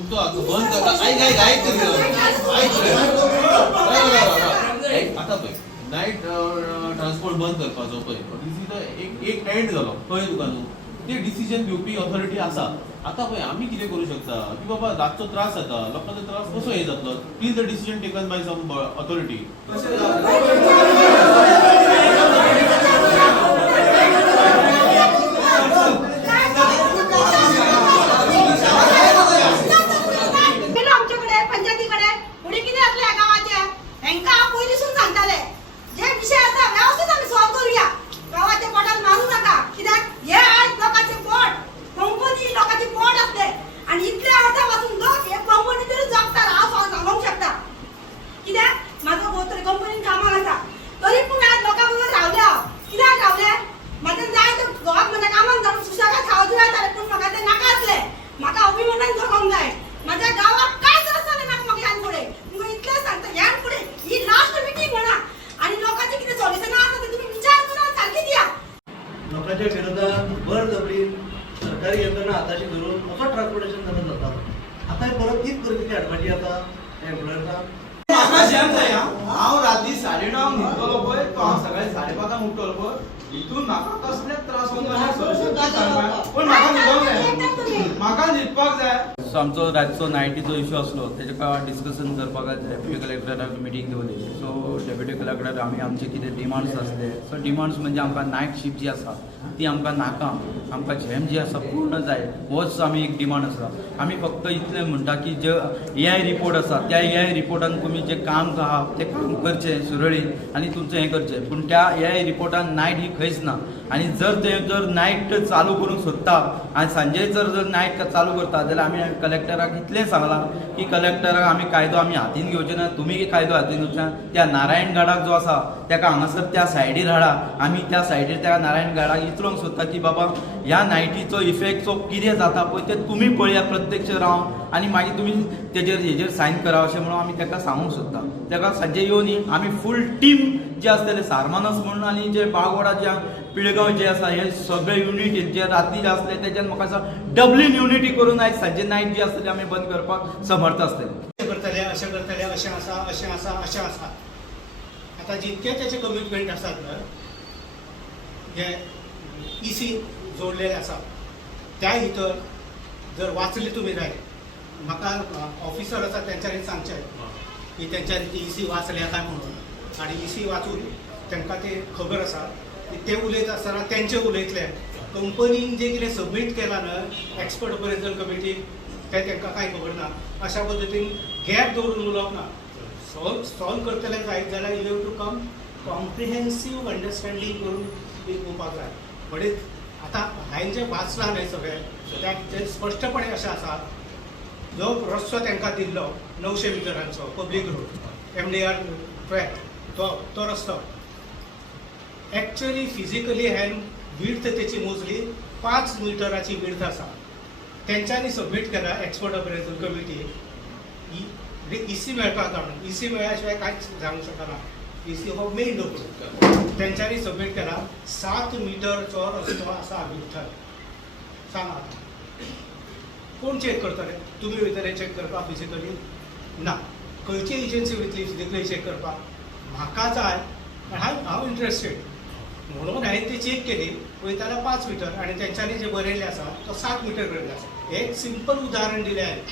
तुमचं बंद करा. आता पळय नाईट ट्रान्सपोर्ट बंद करपाचो पळय एक एंड जालो कळ्ळें तुका न्हू. ते डिसिजन घेवपी ऑथॉरिटी आसा. आता पळय आमी कितें करूं शकता की बाबा रातचो त्रास जाता लोकांचो त्रास कसो हे जातलो. Please the decision taken by some authority. लोकांच्या विरोधात बळजबरी सरकारी यंत्रणा हाताशी धरून असं ट्रान्सपोर्टेशन करत जातात. आता हे परत तीच परिस्थिती हाडपाची आता एम्प्लॉयर्सांक. हांव राती 9:30 न्हिदतलो पळय तो हांव सकाळी 5:30 उठतलो पळय हितून म्हाका कसले त्रास पण म्हाका न्हिदपाक जाय. सो आमचो रातचो नायटीचो इश्यू आसलो तेका डिस्कशन करपाक डेप्युटी कलेक्टराक मिटींग घेवली. सो डेप्युटी कलेक्टर आमी आमचे कितें डिमांड्स आसले. सो डिमांड्स म्हणजे आमकां नायट शिफ्ट जी आसा ती आमकां नाका. आमकां झॅम जी आसा पूर्ण जाय होच आमी एक डिमांड आसा. आमी फक्त इतलें म्हणटा की जे AI रिपोर्ट आसा त्या AI रिपोर्टान तुमी जे काम आहा तें काम करचें सुरळीत आनी तुमचें हें करचें. पूण त्या AI रिपोर्टान नायट ही खंयच ना. आनी जर नायट चालू करूंक सोदता आनी सांजे जर नायट चालू करता जाल्यार आमी कलेक्टराक इतलें सांगलां की कलेक्टराक आमी कायदो आमी हातीन घेवचे ना. तुमी कायदो हातीन घेवचे ना. त्या नारायण गडाक जो आसा ताका हांगासर त्या सायडीर हाडा. आमी त्या सायडीर त्या नारायण गडाक इतलोंक सोदता की बाबा ह्या नायटीचो इफेक्ट कितें जाता पळय तें तुमी पळया प्रत्यक्ष रावन आनी मागीर तुमी हेजेर सायन करा अशें म्हणून आमी ताका सांगूंक सोदता. ताका सांजे येवन आमी फूल टीम जे आसलेले सारमानस म्हणून आनी जे बाळगोडा जे पिळगांव जे आसा हे सगळे युनिट जे राती जे आसले तेच्यान म्हाका दिसता डबलीन युनिटी करून आयज सांजे नायट जी आसतली आमी बंद करपाक समर्थ आसतले. करतले अशें आसा. आतां जितके तेचे कमिटमेंट आसात जे EC जोडलेले आसा त्या भितर जर वाचले तुमी जाय म्हाका ऑफिसर आसा तेंच्यांनी सांगचें की तेंच्यांनी EC वाचल्या काय म्हणून. आनी EC वाचून तांकां ते खबर आसा की ते उलयता आसतना तेंचे उलयतले कंपनीन जे कितें सबमीट केलां न्हय एक्सपर्ट अप्रेजल कमिटीक ते तांकां कांय खबर ना. अशा पद्दतीन गॅप दवरून उलोवप ना. सॉल्व करतले जायत जाल्यार you have to come comprehensive understanding करून दिवपाक जाय. म्हणजे आतां हांवें जें वाचलां न्हय सगळें ते स्पश्टपणे अशें आसा जो रस्तो तांकां दिल्लो 900 मिटरांचो पब्लीक रोड MDR ट्रॅक तो रस्तो एक्चुअली फिजिकली हांवें विड्थ तेची मोजली 5 मिटराची विड्थ आसा. तेंच्यांनी सबमीट केला एक्सपर्ट अप्रेजल कमिटी EC मेळपाक लागून. EC मेळ्ळ्या शिवाय कांयच जावंक शकना. EC हो मेन डॉक्युमेंट तेंच्यांनी सबमीट केला 7 मिटरचो रस्तो आसा विड्थान. सांगा कोण चेक करतले? तुमी वयतले चेक करपाक फिजिकली ना. खंयची एजन्सी वयतली फिजिकली चेक करपाक? म्हाका जाय हांव इंट्रस्टेड म्हणून हांवें ती चेक केली. वयताना 5 मिटर आनी तेंच्यांनी जे बरयल्लें आसा तो 7 मिटर बरयल्लें आसा. एक सिंपल उदाहरण दिलें हांवें.